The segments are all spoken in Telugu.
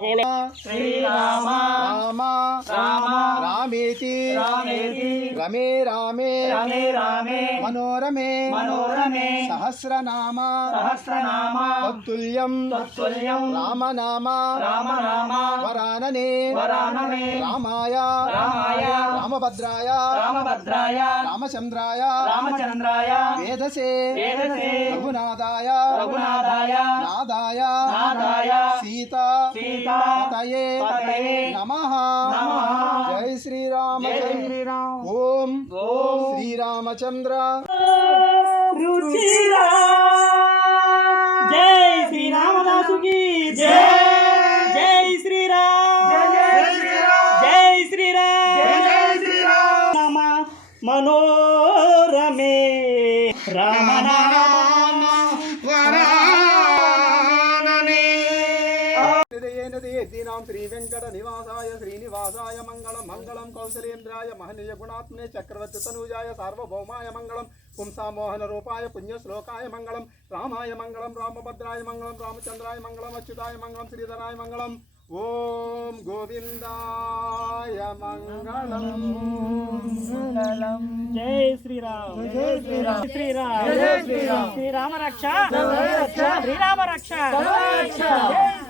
శ్రీరామ రామ రామ రామేతి రామేతి రమే రామే రమే రామే మనోరమే మనోరమే సహస్రనామ సహస్రనామ తత్తుల్యం తత్తుల్యం రామనామ రామ రామ వరాననే వరాననే రామాయ రామాయ రామభద్రాయ రామభద్రాయ రామచంద్రాయ రామచంద్రాయ వేదసే వేదసే రఘునాథాయ రఘునాథాయ నాదాయ నాదాయ సీత సీతా పతయే పతయే నమః నమః జై శ్రీరామ జై శ్రీరామ్ ఓం ఓం శ్రీరామచంద్ర రుచిరా జై శ్రీరామదాసుకి జై జై శ్రీరామ్ జై శ్రీరామ్ జై శ్రీరామ్ జై శ్రీరామ్ నమ మనోరమే రామనామ దీనాం శ్రీ వెంకట నివాసాయ శ్రీనివాసాయ మంగళం మంగళం కౌశలేంద్రాయ మహనీయ గుణాత్మనే చక్రవర్తి తనూజాయ సార్వభౌమాయ మంగళం పుంసామోహన రూపాయ పుణ్యశ్లోకాయ మంగళం రామాయ మంగళం రామభద్రాయ మంగళం రామచంద్రాయ మంగళం అచ్యుతాయ మంగళం శ్రీధరాయ మంగళం. ఓం గోవిందాయ మంగళం. జై శ్రీరామ్. జై శ్రీరామ్. శ్రీరామ్. జై శ్రీరామ్. శ్రీరామ రక్ష రక్ష. శ్రీరామ. రక్ష రక్ష. జై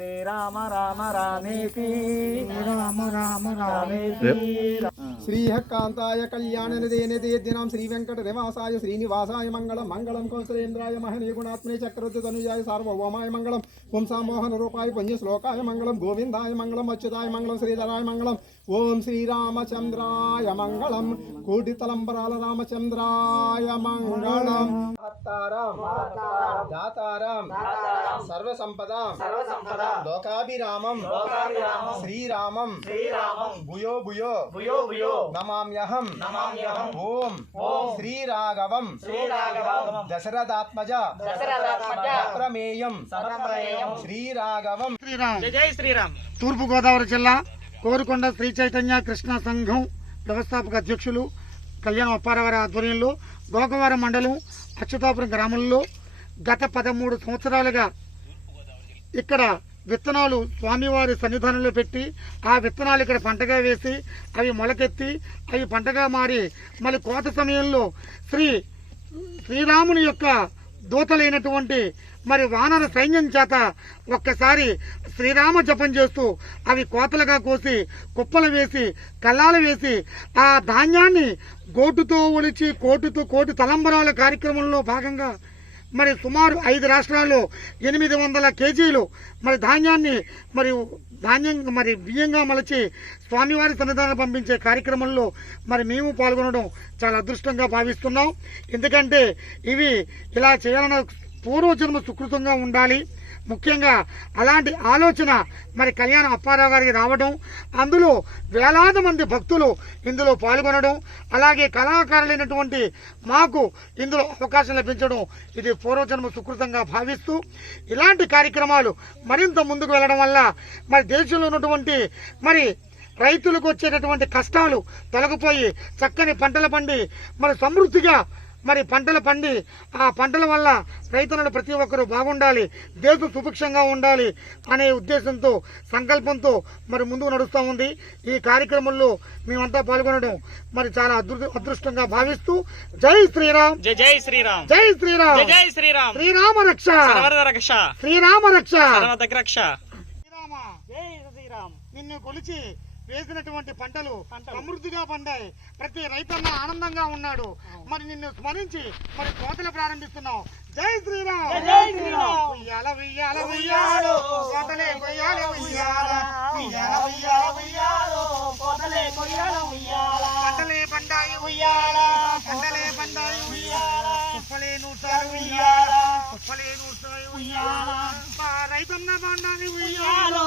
శ్రీరామ రామ రామేతి రామ రామ రామేతి శ్రీహకాంతాయ కళ్యాణ నిదే దినాం శ్రీ వెంకట నివాసాయ శ్రీనివాసాయ మంగళం మంగళం కౌశలేంద్రాయ మహనీయ గుణాత్మనే చక్రవర్తి తనుజాయ సార్వభౌమాయ మంగళం పుంసామోహన రూపాయ పుణ్యశ్లోకాయ మంగళం గోవిందాయ మంగళం అచ్యుతాయ మంగళం శ్రీధరాయ మంగళం ఓం శ్రీరామచంద్రాయ మంగళం కోటి తలంబరాల రామచంద్రాయ మంగళం. దాతారం సర్వసంపదాం. లోకాభిరామం. శ్రీరామం. శ్రీరామం. భూయో భూయో. భూయో భూయో. నమామ్యహం నమామ్యహం ఓం. ఓం. శ్రీరాఘవం. శ్రీరాఘవం. దశరథాత్మజ. దశరథాత్మజ. ప్రమేయం శ్రీరాఘవం. శ్రీరామ్. జై శ్రీరామ్. తూర్పుగోదావరి జిల్లా కోరుకొండ శ్రీ చైతన్య కృష్ణ సంఘం వ్యవస్థాపక అధ్యక్షులు కళ్యాణం అప్పారావారి ఆధ్వర్యంలో గోకవరం మండలం అచ్యుతాపురం గ్రామంలో గత పదమూడు సంవత్సరాలుగా ఇక్కడ విత్తనాలు స్వామివారి సన్నిధానంలో పెట్టి ఆ విత్తనాలు ఇక్కడ పంటగా వేసి అవి మొలకెత్తి అవి పంటగా మారి మళ్ళీ కోత సమయంలో శ్రీ శ్రీరాముని యొక్క దూతలైనటువంటి మరి వానర సైన్యం చేత ఒక్కసారి శ్రీరామ జపం చేస్తూ అవి కోతలుగా కోసి కుప్పలు వేసి కల్లాలు వేసి ఆ ధాన్యాన్ని గోటుతో ఒలిచి కోటుతో కోటి తలంబరాల కార్యక్రమంలో భాగంగా మరి సుమారు ఐదు రాష్ట్రాల్లో ఎనిమిది వందల కేజీలు మరి ధాన్యాన్ని మరి ధాన్యం మరి బియ్యంగా మలచి స్వామివారి సన్నిధానం పంపించే కార్యక్రమంలో మరి మేము పాల్గొనడం చాలా అదృష్టంగా భావిస్తున్నాం. ఎందుకంటే ఇవి ఇలా చేయాలన్న పూర్వజన్మ సుకృతంగా ఉండాలి. ముఖ్యంగా అలాంటి ఆలోచన మరి కళ్యాణ అప్పారావు గారికి రావడం అందులో వేలాది మంది భక్తులు ఇందులో పాల్గొనడం అలాగే కళాకారులైనటువంటి మాకు ఇందులో అవకాశం లభించడం ఇది పూర్వజన్మ సుకృతంగా భావిస్తూ ఇలాంటి కార్యక్రమాలు మరింత ముందుకు వెళ్ళడం వల్ల మరి దేశంలో ఉన్నటువంటి మరి రైతులకు వచ్చేటటువంటి కష్టాలు తొలగిపోయి చక్కని పంటలు పండి మరి సమృద్ధిగా మరి పంటలు పండి ఆ పంటల వల్ల రైతులను ప్రతి ఒక్కరూ బాగుండాలి దేశం సుభిక్షంగా ఉండాలి అనే ఉద్దేశంతో సంకల్పంతో మరి ముందుకు నడుస్తూ ఉంది. ఈ కార్యక్రమంలో మేమంతా పాల్గొనడం మరి చాలా అదృ అదృష్టంగా భావిస్తూ జై శ్రీరామ్. జై శ్రీరామ్. జై శ్రీరామ్. జై శ్రీరామ్. శ్రీరామ రక్ష. రక్ష. శ్రీరామ రక్ష. రక్ష. శ్రీరామ. జై శ్రీరామ్. నిన్ను కొలిచి వేసినటువంటి పంటలు. సమృద్ధిగా పండాయి. ప్రతి రైతన్న ఆనందంగా ఉన్నాడు. మరి నిన్ను స్మరించి మరి కోతలు ప్రారంభిస్తున్నావు. జై శ్రీరామ్. జై శ్రీరామ్. ఉయ్యాల ఉయ్యాల ఉయ్యాలో కోతలే కొయ్యాలి ఉయ్యాల. ఉయ్యాల ఉయ్యాల ఉయ్యాలో కోతలే కొయ్యాల ఉయ్యాల. పంటలే పండాయి ఉయ్యాల. పంటలే పండాయి ఉయ్యాల. కుప్పలే ఉయ్యాల. కుప్పలే రైతన్న పండాలి ఉయ్యాలో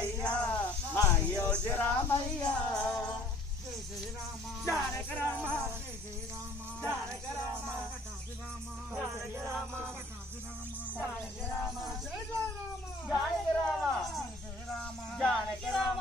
మా అయోధ్య రామయ్య. జానక రామ జానక రామ జానక రామ జానక రామ జానక రామ జానక రామ.